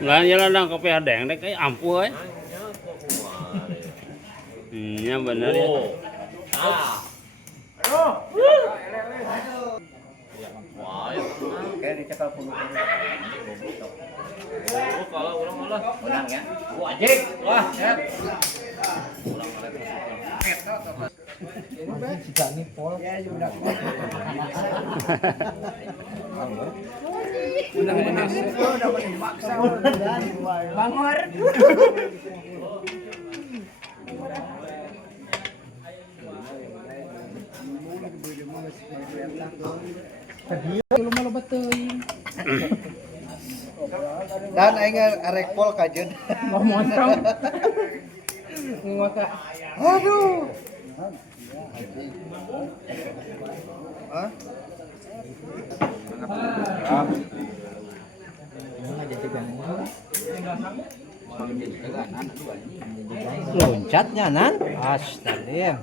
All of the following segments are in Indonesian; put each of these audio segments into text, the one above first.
Lah jalan lang kopi adeng deh kayak ampuh euy. Iya bener ya. Kayak dicekal puluh. Oh, kalau ulang malah. Ulang ya. Wajib. Wah, ya. Ulang malah. Jika nih pol. Ya, sudah. Udah maksa. Bangor. Dan aing arek pol kajeun. Mau montong. Ngaka. Aduh. Hah? Loncatnya nan. Astaga.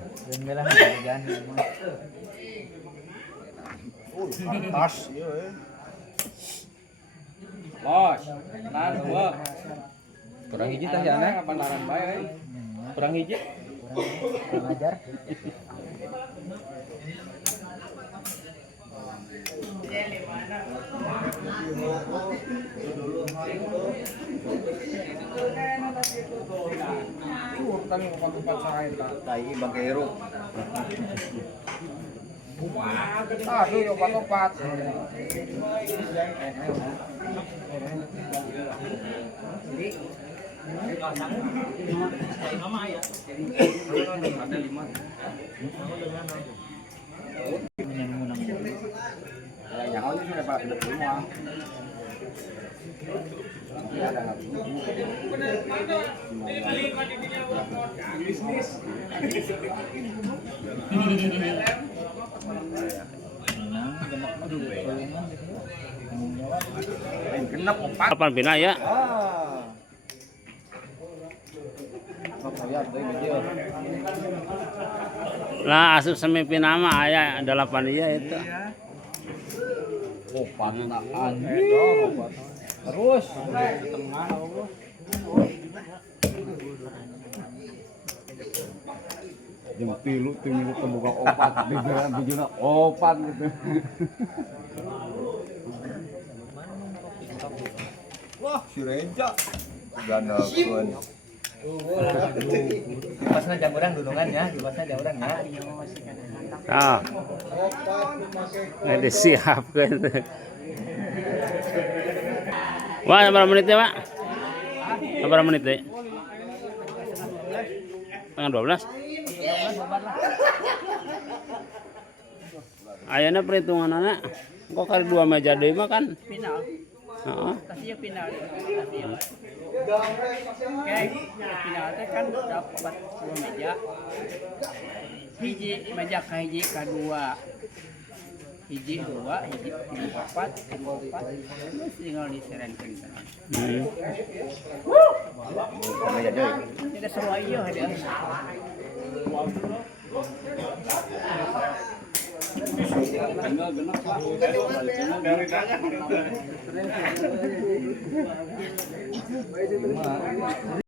Tas ieu Bos, nan gua. Kurang hiji tah jana. Pandaran bae. Kurang hiji. Kurang ajar. Kami mau tempat sahain lah. tai bagero. Aduh, yo obat-obat. Yang awalnya sudah pada hidup semua. Genep 4. Kapan pindah ya? Lah asup semifinal mah aya 8 dia itu. Terus tengah Allah. Jam 3 tuh milu kebuka opat di jalan bijuna opat gitu. Wah, si Reja. Ganakeun. Dipasna jam urang dudungan ya, dipasna jam urang ya. Ah. Nggak disiapkan. Wah, berapa menit ya, Pak? Berapa menit deh? Tengah 12. Ayana perhitungan anak. Kok kali 2 meja deh mah kan? Final. Heeh. Kasihnya final. Kayak final teh kan dapat 2 meja. Hiji meja ka hiji ka 2. Hiji 2, hiji 4, terus tinggal diserenkeun. Sama aja deui. Tidak semua iya ada. Dari